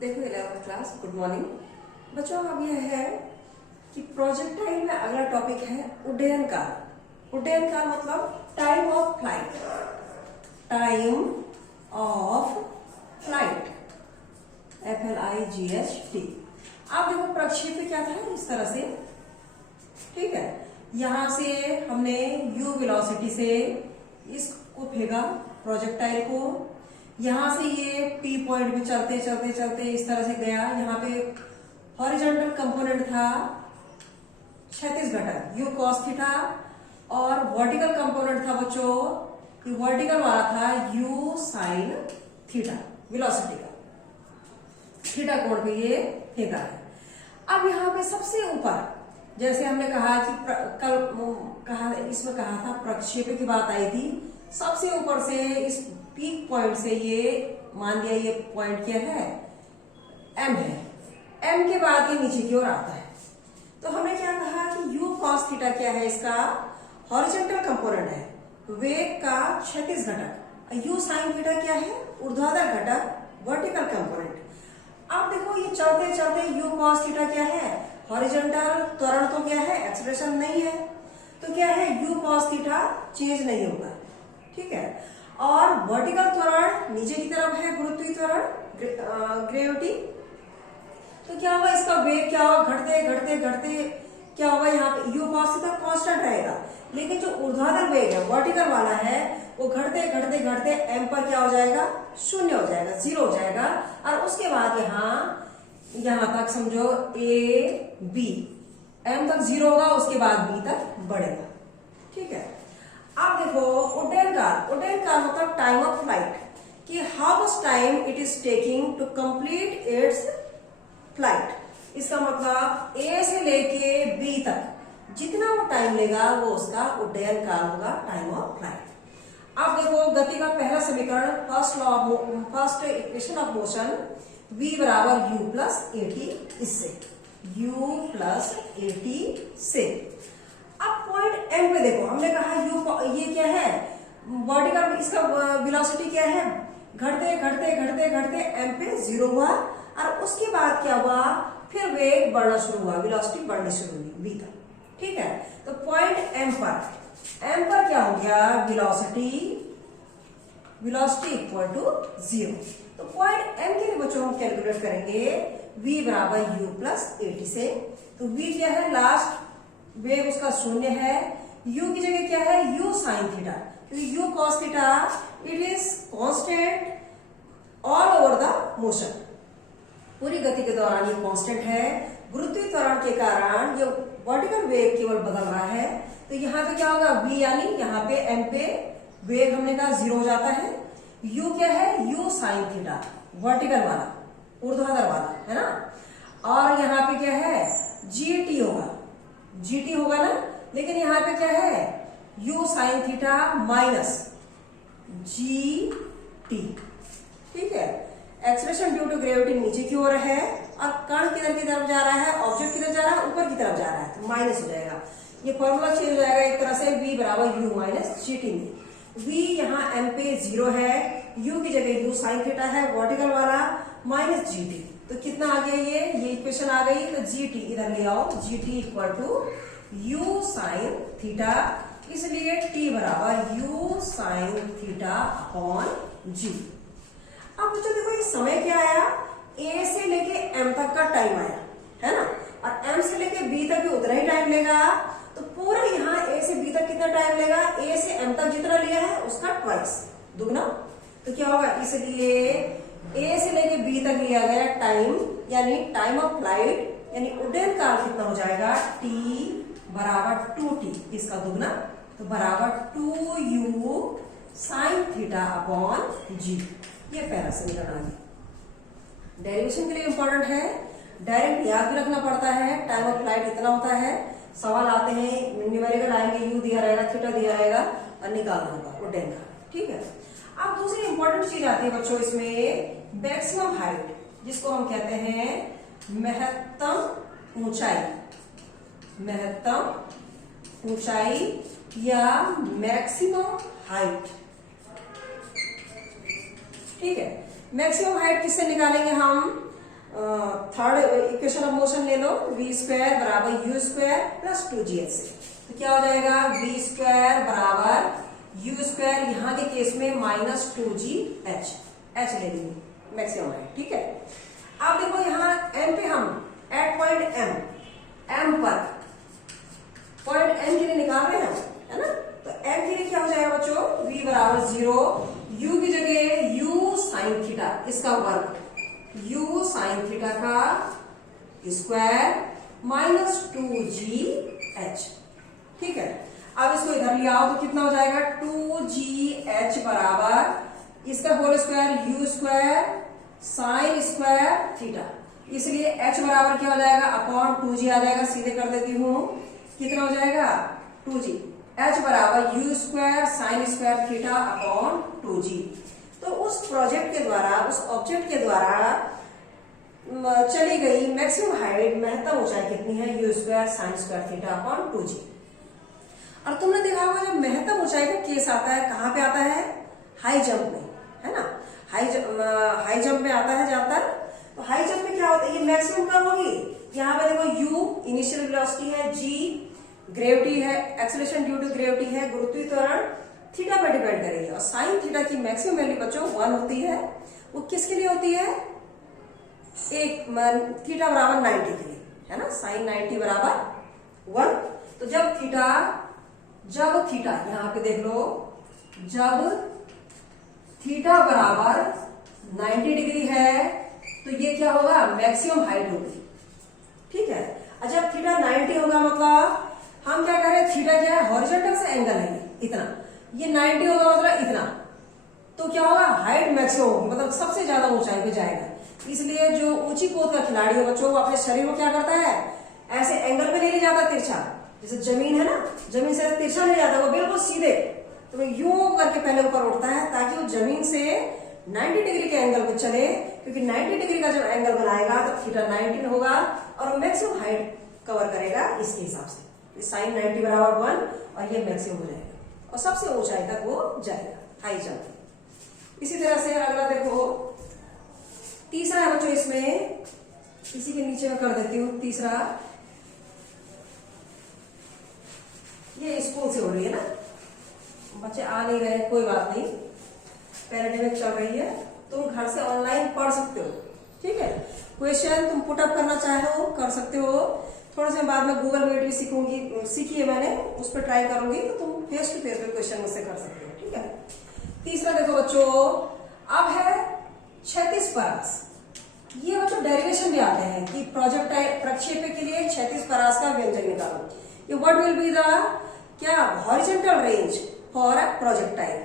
देखो 11th class, good morning बच्चों। अब यह है कि प्रोजेक्टाइल में अगला टॉपिक है उड्डयन काल। उड्डयन काल मतलब time of flight. Time of flight, FLIGHT। आप देखो प्रक्षेप्य क्या था इस तरह से, ठीक है। यहां से हमने u वेलोसिटी से इसको फेंका प्रोजेक्टाइल को, यहां से ये P पॉइंट में चलते चलते चलते इस तरह से गया। यहाँ पे हॉरिजॉन्टल कंपोनेंट था क्षैतिज घटक u cos थीटा, और वर्टिकल कंपोनेंट था बच्चों, ये वर्टिकल वाला था u sin थीटा। वेलोसिटी का थीटा कोण पे ये फेंका है। अब यहाँ पे सबसे ऊपर, जैसे हमने कहा कि इसमें कहा था प्रक्षेपण की बात आई थी, सबसे ऊपर से इस पीक पॉइंट से ये मान लिया ये पॉइंट क्या है, M है। M के बाद ये नीचे की ओर आता है। तो हमने क्या कहा कि u cos थीटा क्या है, इसका हॉरिजॉन्टल कंपोनेंट है, वेग का क्षैतिज घटक। u sin थीटा क्या है, ऊर्ध्वाधर घटक, वर्टिकल कंपोनेंट। अब देखो ये चलते चलते u cos थीटा क्या है, हॉरिजॉन्टल त्वरण तो क्या है, एक्सप्रेशन नहीं है, तो क्या है u cos थीटा चेंज नहीं होगा, ठीक है। और वर्टिकल त्वरण नीचे की तरफ है, गुरुत्वीय त्वरण ग्रेविटी। तो क्या होगा, इसका वेग क्या होगा, घटते घटते घटते क्या होगा, यहाँ पे u cos थीटा कांस्टेंट रहेगा, लेकिन जो ऊर्ध्वाधर वेग है वर्टिकल वाला है वो घटते घटते घटते m पर क्या हो जाएगा, शून्य हो जाएगा, जीरो हो जाएगा। और उसके बाद यहां तक समझो a b, m तक जीरो होगा, उसके बाद b तक बढ़ेगा, ठीक है। अब देखो उड्डयन काल मतलब टाइम ऑफ फ्लाइट, कि how much time it is taking to complete its flight. इसका मतलब A से लेके B तक जितना वो टाइम लेगा वो उसका उड्डयन काल होगा, टाइम ऑफ फ्लाइट। अब देखो गति का पहला समीकरण, first equation of motion, v बराबर u प्लस at, इससे u प्लस at से। अब पॉइंट M पे देखो, हमने कहा u ये क्या है, वर्टिकल, इसका वेलोसिटी क्या है, घटते घटते घटते घटते M पे जीरो हुआ, और उसके बाद क्या हुआ, फिर वेग बढ़ना शुरू हुआ, वेलोसिटी बढ़नी शुरू हुई v तक, ठीक है। तो पॉइंट M पर क्या हो गया, वेलोसिटी इक्वल टू जीरो। तो पॉइंट M के लिए बच्चों हम कैलकुलेट करेंगे v बराबर u प्लस at से। तो v क्या है, लास्ट वेग उसका शून्य है, u की जगह क्या है, u sin थीटा, क्योंकि u cos theta it is constant all over the motion, पूरी गति के दौरान ये कांस्टेंट है। गुरुत्वीय त्वरण के कारण ये वर्टिकल वेग केवल बदल रहा है। तो यहाँ पे क्या होगा, v यानी यहाँ पे m पे वेग हमने कहा जीरो हो जाता है। u क्या है, u sin थीटा, वर्टिकल वाला, ऊर्ध्वाधर वाला, है ना। और यहाँ पे क्या है, gt होगा ना, लेकिन यहाँ पे क्या है, u sin theta minus gt, ठीक है। एक्सलेशन ड्यू टू ग्रेविटी नीचे की ओर है, और कण किधर की तरफ जा रहा है, ऑब्जेक्ट किधर जा रहा है, ऊपर की तरफ जा रहा है, तो माइनस हो जाएगा। ये फॉर्मूला चेंज हो जाएगा एक तरह से, v बराबर u माइनस gt में। v यहाँ m पे जीरो है, u की जगह u sin थीटा है वर्टिकल वाला, माइनस gt। तो कितना आ गया, ये इक्वेशन आ गई। तो gt इधर ले आओ, gt equal to u sin theta, इसलिए t बराबर u sin theta upon g। अब बच्चों देखो ये समय क्या आया, a से लेके m तक का टाइम आया, है ना, और m से लेके b तक भी उतना ही टाइम लेगा। तो पूरा यहाँ a से b तक कितना टाइम लेगा, a से m तक जितना लिया है उसका ट्वाइस, दुगना। तो क्या होगा, इसलिए a से लेके b तक लिया गया टाइम, यानी टाइम ऑफ फ्लाइट, यानी उड्डयन काल कितना हो जाएगा, t बराबर 2t, इसका दुगना, तो बराबर 2u sin theta upon g। ये पहला समीकरण आ गया। डेरिवेशन के लिए इंपॉर्टेंट है, डायरेक्ट याद भी रखना पड़ता है, टाइम ऑफ फ्लाइट इतना होता है। सवाल आते हैं, न्यूमेरिकल आएंगे, u दिया रहेगा, थीटा दिया रहेगा, और निकालना होगा उड्डयन का, ठीक है। अब दूसरी इंपॉर्टेंट चीज आती है बच्चों इसमें, मैक्सिमम हाइट, जिसको हम कहते हैं महत्तम ऊंचाई, महत्तम ऊंचाई या मैक्सिमम हाइट, ठीक है। मैक्सिमम हाइट किससे निकालेंगे हम, थर्ड इक्वेशन ऑफ मोशन ले लो, v स्क्वायर बराबर यू स्क्वायर प्लस 2gh से, तो क्या हो जाएगा v स्क्वायर बराबर यू स्क्वायर, यहाँ के केस में माइनस 2gh, h ले लेंगे मैक्सिमम है, ठीक है। अब देखो यहाँ m पे हम एट पॉइंट m पर पॉइंट m के लिए निकाल रहे हैं, है ना, तो m के लिए क्या हो जाएगा बच्चों, v बराबर 0, u की जगह u साइन थीटा इसका वर्ग, u साइन थीटा का स्क्वायर माइनस 2gh, ठीक है। अब इसको इधर ले आओ तो कितना हो जाएगा 2gh बराबर इसका whole square u square sine square theta, इसलिए h बराबर क्या हो जाएगा अपॉन 2g आ जाएगा, सीधे कर देती हूँ, कितना हो जाएगा 2g, h बराबर u square sine square theta upon 2g। तो उस प्रोजेक्ट के द्वारा, उस ऑब्जेक्ट के द्वारा चली गई मैक्सिमम हाइट, महत्तम ऊंचाई कितनी है, u square sine square theta upon 2g। और तुमने देखा होगा जब महत्तम ऊंचाई का केस आता है, कहाँ पे आता है, हाई जंप में, है ना, हाई जंप में आता है ज्यादातर। तो हाई जंप में क्या होता है, ये मैक्सिमम कब होगी, यहाँ पे देखो u इनिशियल वेलोसिटी है, g ग्रेविटी है, एक्सेलरेशन ड्यू टू ग्रेविटी है, गुरुत्वाकर्षण थीटा पर डिपेंड करेगी, और साइन थीटा की मैक्सिमम वैल्यू बच्चों 1 होती है। वो किसके लिए होती है, एक थीटा बराबर 90 के लिए, है ना, साइन 90 बराबर 1। तो जब थीटा यहाँ पे देख लो, जब थीटा बराबर 90 डिग्री है तो ये क्या होगा, मैक्सिमम हाइट होगी, ठीक है। और जब थीटा 90 होगा मतलब हम क्या करें, थीटा क्या है, हॉरिजॉन्टल से एंगल है इतना, ये 90 होगा मतलब इतना, तो क्या होगा, हाइट मैक्सिमम होगी, मतलब सबसे ज्यादा ऊंचाई पे जाएगा। इसलिए जो ऊंची कूद का खिलाड़ी हो बच्चों, वो अपने शरीर को क्या करता है, ऐसे एंगल पे नहीं ले जाता तिरछा, जैसे जमीन है ना, जमीन से तिरछा नहीं जाता, वो बिल्कुल सीधे, तो वो यूं करके पहले ऊपर उठता है ताकि वो जमीन से 90 डिग्री के एंगल पे चले, क्योंकि 90 डिग्री का जब एंगल बनाएगा तो थीटा 19 होगा और मैक्सिमम हाइट कवर करेगा इसके हिसाब से, साइन 90 बराबर 1 और ये मैक्सिमम हो जाएगा और सबसे ऊंचाई तक वो जाएगा, हाई जंप। इसी तरह से अगला देखो, तीसरा है बच्चों, इसमें इसी के नीचे में कर देती हूँ, तीसरा ये स्कूल से हो रही है ना, बच्चे आ नहीं रहे, कोई बात नहीं, पैराडाइमिक चल रही है, तुम घर से ऑनलाइन पढ़ सकते हो, ठीक है। क्वेश्चन तुम पुटअप करना चाहो कर सकते हो, थोड़े से बाद में गूगल मीट भी सीखी है मैंने, उस पर ट्राई करूंगी, तो तुम फेस टू फेस पे क्वेश्चन मुझसे कर सकते हो, ठीक है। तीसरा देखो बच्चों, अब है क्षैतिज परास। ये बच्चों डेरिवेशन भी आते हैं कि प्रोजेक्टाइल प्रक्षेपण के लिए क्षैतिज परास का व्यंजक निकालो। ये व्हाट विल बी द क्या horizontal range for a projectile,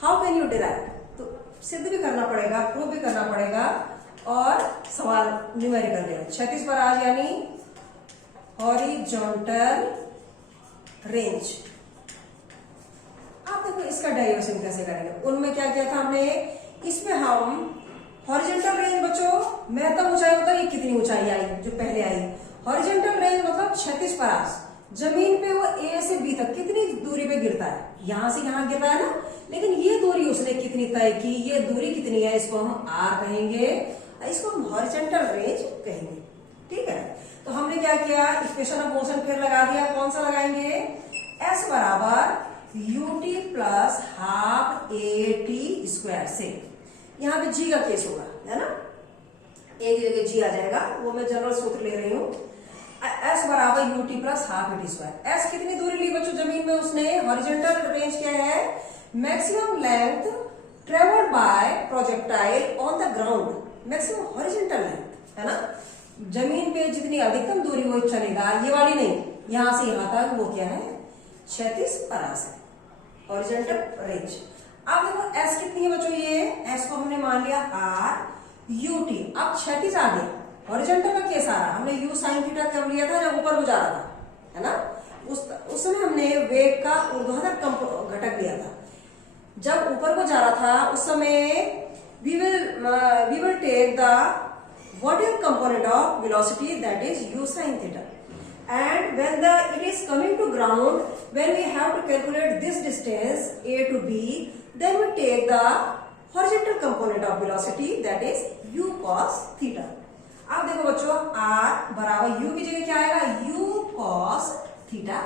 how can you derive, तो सिद्ध भी करना पड़ेगा, प्रूव भी करना पड़ेगा और सवाल न्यूमेरिकल देगा। क्षैतिज परास यानी हॉरिजॉन्टल रेंज। आप देखो इसका डेरिवेशन कैसे करेंगे, उनमें क्या किया था हमने, इसमें हम हॉरिजॉन्टल रेंज बच्चों महत्तम ऊंचाई मतलब ये कितनी ऊंचाई आई जो पहले आई, हॉरिजॉन्टल रेंज मतलब क्षैतिज परास, जमीन पे वो ए से बी तक कितनी दूरी पे गिरता है, यहां से यहां गिर रहा है ना, लेकिन ये दूरी उसने कितनी तय की, ये दूरी कितनी है, इसको हम आर कहेंगे, इसको हम हॉरिजॉन्टल रेंज कहेंगे, ठीक है। तो हमने क्या किया, इक्वेशन ऑफ मोशन फिर लगा दिया, कौन सा लगाएंगे, एस बराबर UT plus half A T square से, यहाँ पे जी का केस होगा, है ना, ए की जगह जी आ जाएगा, वो मैं जनरल सूत्र ले रही हूँ, एस बराबर UT plus half A T square. S कितनी दूरी ली बच्चों जमीन में, उसने हॉरिजॉन्टल रेंज क्या है, maximum length travelled by projectile on the ground, maximum horizontal length, है ना, जमीन पे जितनी अधिकतम दूरी वो चलेगा, ये वाली नहीं, यहां से यहां तक वो क्या है, क्षैतिज परास है, हॉरिजॉन्टल रेंज। अब देखो एस कितनी है बच्चों, ये एस को हमने मान लिया आर यूटी, अब क्षैतिज आ गया, हॉरिजॉन्टल का केस आ रहा, हमने यू साइन थीटा कब लिया था, जब ऊपर को जा रहा था, है ना, उस समय हमने वेग का ऊर्ध्वाधर घटक लिया था, जब ऊपर को जा रहा था उस समय we will take the whatever component of velocity, that is u sin theta, and when it is coming to ground, when we have to calculate this distance a to b, then we take the horizontal component of velocity, that is u cos theta. अब देखो बच्चों are बराबर you की जगह क्या आएगा, you cos theta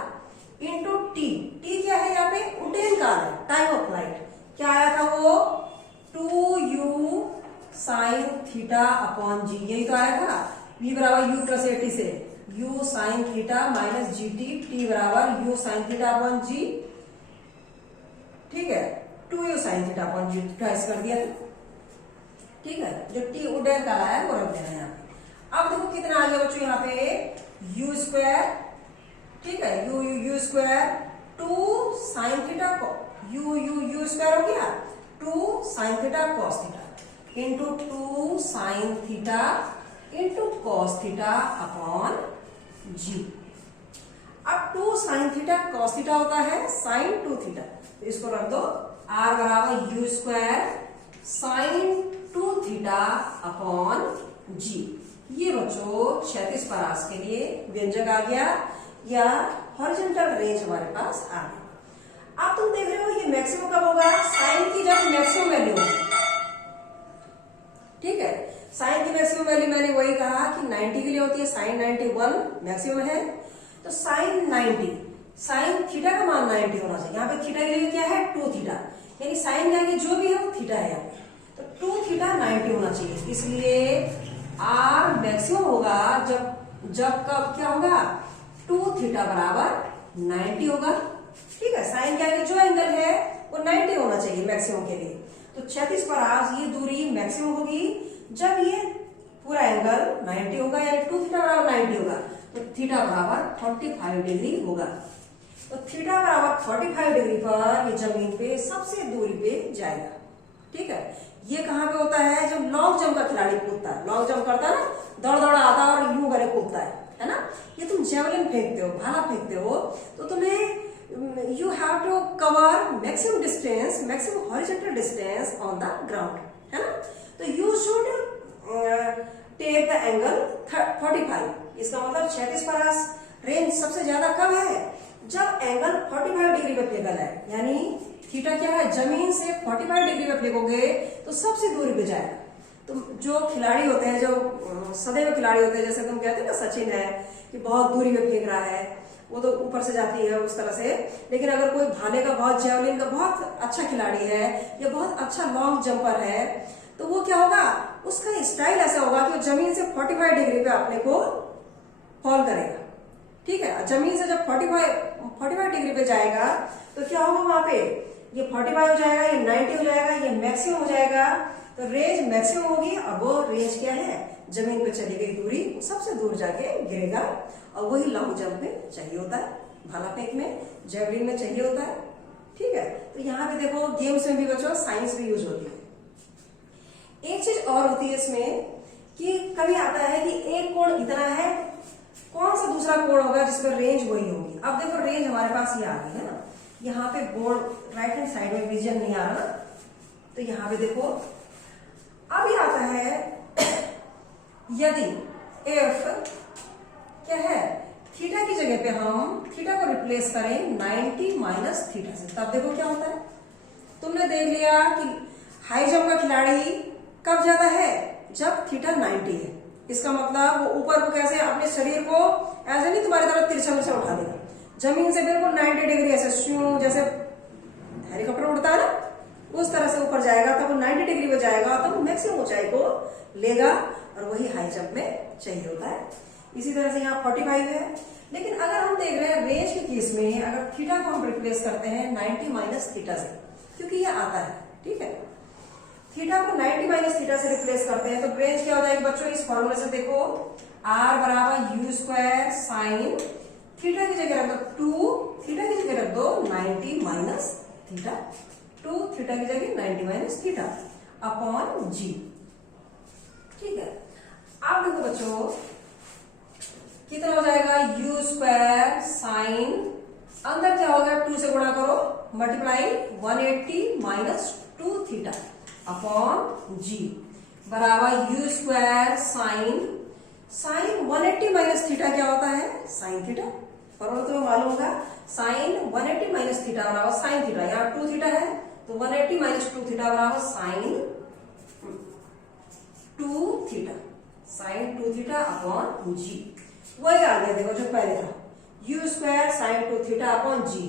into T. T क्या है यहाँ पे, उड्डयन काल है, टाइम ऑफ फ्लाइट। क्या आया था वो, 2u साइन थीटा अपॉन जी, यही तो आया था। v बराबर u प्लस 80 से u sine theta minus G T, T बराबर u साइन थीटा अपॉन जी, ठीक है, 2u साइन थीटा अपॉन जी ट्वाइस कर दिया था, ठीक है। जो टी उड्डयन काल आया वो रख देना है यहाँ पे। अब देखो कितना आ गया बच्चों यहाँ पे, यू स्क्वायर, ठीक है, यू स्क्वायर 2 साइन थीटा को यू स्क्वायर हो गया 2 sine theta cos theta into 2 sine theta into cos theta upon g. अब 2 साइन थीटा कॉस थीटा होता है साइन 2 थीटा, तो इसको रख दो, आर बराबर u square sine 2 theta upon g. ये बच्चों क्षैतिज परास के लिए व्यंजक आ गया या हॉरिजॉन्टल रेंज हमारे पास आ गया। अब तुम देख रहे हो ये मैक्सिमम कब होगा, साइन की जब मैक्सिमम वैल्यू हो, ठीक है। साइन की मैक्सिमम वैल्यू मैंने वही कहा कि 90 के लिए होती है, साइन 91 मैक्सिमम है, तो साइन 90, साइन थीटा का मान 90 होना चाहिए। यहाँ पे थीटा के लिए क्या है 2 थीटा, यानी साइन के आगे जो भी है वो थीटा है यहाँ पे, तो 2 थीटा 90 होना चाहिए। इसलिए आर मैक्सिमम होगा जब कब क्या होगा, 2 थीटा बराबर 90 होगा, ठीक है। साइन के आगे जो एंगल है वो 90 होना चाहिए मैक्सिमम के लिए, तो क्षैतिज परास ये दूरी मैक्सिमम होगी जब ये पूरा एंगल 90 होगा, यानी 2 थीटा बराबर 90 होगा, तो थीटा बराबर 45 डिग्री होगा। तो थीटा बराबर 45 डिग्री पर ये जमीन पे सबसे दूरी पे जाएगा, ठीक है। ये कहाँ पे होता है, जब लॉन्ग जंप का खिलाड़ी कूदता है, लॉन्ग जंप करता है ना, दौड़ दौड़ आता है और यूं करे कूदता है ना। ये तुम जेवलिन फेंकते हो, भाला फेंकते हो, तो तुम्हें you have to cover maximum distance, maximum horizontal distance on the ground, है ना। तो you should take the angle 45। इसका मतलब क्षैतिज परास रेंज सबसे ज्यादा कब है, जब एंगल 45 डिग्री पे फेंका जाए, यानी थीटा क्या है, जमीन से 45 डिग्री पे फेंकोगे तो सबसे दूरी पे जाएगा। तो जो खिलाड़ी होते हैं, जो सदैव खिलाड़ी होते हैं, जैसे तुम कहते हैं ना सचिन है कि बहुत दूरी पे फेंक रहा है, वो तो ऊपर से जाती है उस तरह से। लेकिन अगर कोई भाले का बहुत, जेवलिन का बहुत अच्छा खिलाड़ी है या बहुत अच्छा लॉन्ग जंपर है, तो वो क्या होगा, उसका स्टाइल ऐसा होगा कि वो जमीन से 45 डिग्री पे अपने को फॉल करेगा, ठीक है। जमीन से जब 45 डिग्री पे जाएगा तो क्या होगा, वहां पे ये 45 हो जाएगा, ये 90 हो जाएगा, ये मैक्सिमम हो जाएगा, तो रेंज मैक्सिमम होगी। और वो रेंज क्या है, जमीन पे चली गई दूरी सबसे दूर जाके गिरेगा, और वही लॉन्ग जंप में चाहिए होता है, भाला फेंक में, जेवलिन में चाहिए होता है, ठीक है। तो यहाँ पे देखो गेम्स में भी बच्चों साइंस भी यूज होती है। एक चीज और होती है इसमें कि कभी आता है कि एक कोण इतना है, कौन सा दूसरा कोण होगा जिस पर रेंज वही होगी। अब देखो रेंज हमारे पास ये आ गई है ना, यहाँ पे बोर्ड राइट हैंड साइड में विजन नहीं आ रहा ना, तो यहाँ पे देखो अब ये आता है यदि एफ क्या है, थीटा की जगह पे हम थीटा को रिप्लेस करें 90 माइनस थीटा से, तब देखो क्या होता है। तुमने देख लिया कि हाई जंप का खिलाड़ी कब जाता है, जब थीटा 90 है। इसका मतलब वो ऊपर को कैसे अपने शरीर को ऐसे नहीं तुम्हारी तरफ तिरछा मिर्चा उठा देगा, जमीन से बिल्कुल 90 डिग्री ऐसे जैसे हेलीकॉप्टर उड़ता है ना, उस तरह से ऊपर जाएगा, तब वो 90 डिग्री पे जाएगा, तब वो मैक्सिमम ऊंचाई को लेगा, और वही हाई जंप में चाहिए होता है। इसी तरह से यहाँ 45 है। लेकिन अगर हम देख रहे हैं रेंज के केस में, अगर थीटा को हम रिप्लेस करते हैं 90 माइनस थीटा से, क्योंकि ये आता है, ठीक है, थीटा को 90 माइनस थीटा से रिप्लेस करते हैं, तो रेंज क्या हो जाएगी बच्चों, इस फॉर्मूले से देखो, आर बराबर यू स्क्वायर साइन थीटा की जगह रख दो 2, थीटा की जगह रख दो 90 माइनस थीटा, 2 थीटा की जगह 90 माइनस थीटा अपॉन जी, ठीक है। अब देखो बच्चों कितना हो जाएगा, यू स्क्वायर साइन, अंदर क्या होगा 2 से गुणा करो, multiply 180 minus 2 theta upon g बराबर u square sine 180 minus theta क्या होता है, साइन थीटा। फॉर्मूला तुम्हें मालूम होगा, साइन 180 माइनस थीटा बराबर साइन थीटा, यहाँ 2 थीटा है तो 180 माइनस 2 थीटा बराबर sine 2 theta, sine 2 theta upon g. वही आ गया देखो जो पहले था, u square sine 2 theta upon g.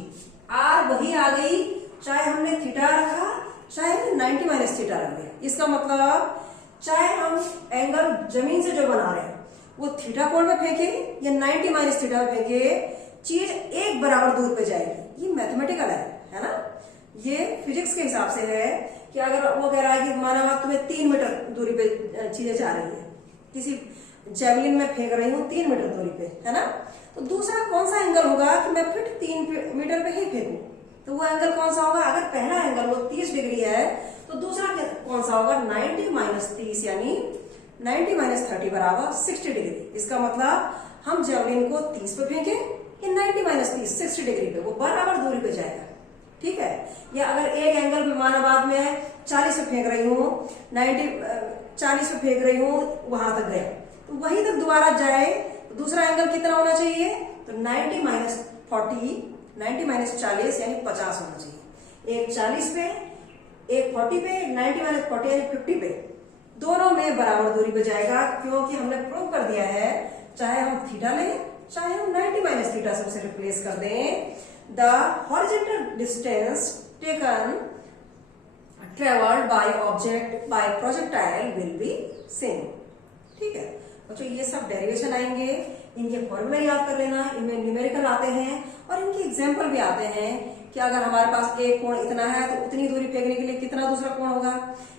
R वही आ गई, चाहे हमने थीटा रखा चाहे 90 माइनस थीटा रख दिया। इसका मतलब चाहे हम एंगल जमीन से जो बना रहे हैं वो थीटा कोण में फेंके या 90 माइनस थीटा में फेंके, चीज एक बराबर दूर पे जाएगी। ये मैथमेटिकल है ना। ये फिजिक्स के हिसाब से है कि अगर वो कह रहा है कि माना तुम्हें 3 मीटर दूरी पे चीजें जा रही है, किसी जेवलिन में फेंक रही हूँ 3 मीटर दूरी पे, है ना, तो दूसरा कौन सा एंगल होगा कि मैं फिर 3 मीटर पे ही फेंकू, तो वो एंगल कौन सा होगा? अगर पहला एंगल वो 30 डिग्री है तो दूसरा कौन सा होगा? 90 माइनस 30 यानी 90 माइनस 30 बराबर 60 डिग्री। इसका मतलब हम जेवलिन को 30 पे फेंके या 90 माइनस 30 60 डिग्री पे, वो बराबर दूरी पे जाएगा। ठीक है। या अगर एक एंगल में माना बाद में 40 पे फेंक रही हूँ, 40 पे फेंक रही हूँ, वहां तक गया तो वहीं तक दोबारा जाए तो दूसरा एंगल कितना होना चाहिए? तो 90 माइनस 40 90 माइनस 40 यानी 50 होना चाहिए। एक 40 पे, एक 40 पे, 90 माइनस 40 यानी 50 पे, दोनों में बराबर दूरी पे जाएगा, क्योंकि हमने प्रूव कर दिया है चाहे हम थीटा लें चाहे हम 90 माइनस थीटा से उसे रिप्लेस कर दें, the horizontal distance taken travelled by object by projectile will be same. ठीक है बच्चों, ये सब डेरिवेशन आएंगे, इनके फॉर्मूला याद कर लेना, इनमें न्यूमेरिकल आते हैं और इनके एग्जाम्पल भी आते हैं कि अगर हमारे पास एक कोण इतना है तो उतनी दूरी फेंकने के लिए कितना दूसरा कोण होगा,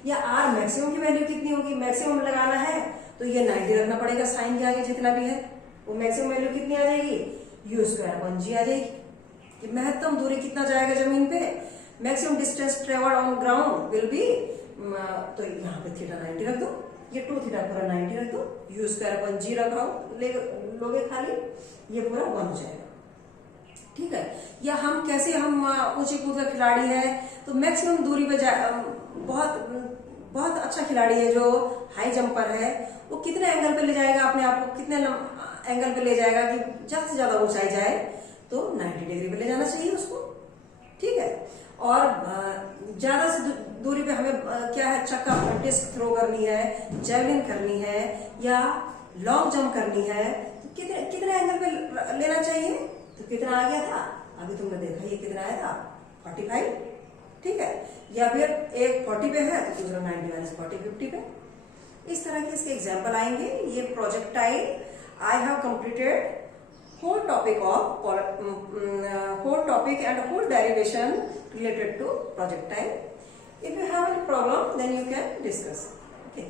या आर मैक्सिमम की वैल्यू कितनी होगी, मैक्सिमम लगाना है तो ये 90 रखना पड़ेगा साइन के आगे जितना भी है, वो मैक्सिमम वैल्यू कितनी आ जाएगी? यू स्क्वायर अपॉन जी आ जाएगी। कि महत्तम दूरी कितना जाएगा जमीन पे, maximum distance travelled on ground will be, तो यहाँ पे थीटा 90 रख दो, ये 2 थीटा पूरा 90 रख दो, यू स्क्वायर अपॉन जी रख रहा हूँ, लोगे खाली, ये पूरा 1 हो जाएगा। ठीक है। या हम कैसे, हम ऊंची कूद का खिलाड़ी है तो मैक्सिमम दूरी पे बहुत अच्छा खिलाड़ी है जो हाई जंपर है, वो कितने एंगल पे ले जाएगा अपने आप को, कितने एंगल पे ले जाएगा कि ज्यादा से ज्यादा ऊंचाई जाए, तो 90 डिग्री पे ले जाना चाहिए उसको। ठीक है। और ज्यादा से दूरी पे हमें क्या है, चक्का डिस्क थ्रो करनी है, जेवलिन करनी है या लॉन्ग जंप करनी है, तो कितने एंगल पे लेना चाहिए? तो कितना आ गया था अभी तुमने देखा, ये कितना आया था 45। ठीक है। या फिर एक 40 पे है तो दूसरा 90 माइनस 40 50 पे। इस तरह के इसके एग्जाम्पल आएंगे। ये projectile I have completed whole topic and whole derivation related to projectile. If you have any problem then you can discuss. Okay.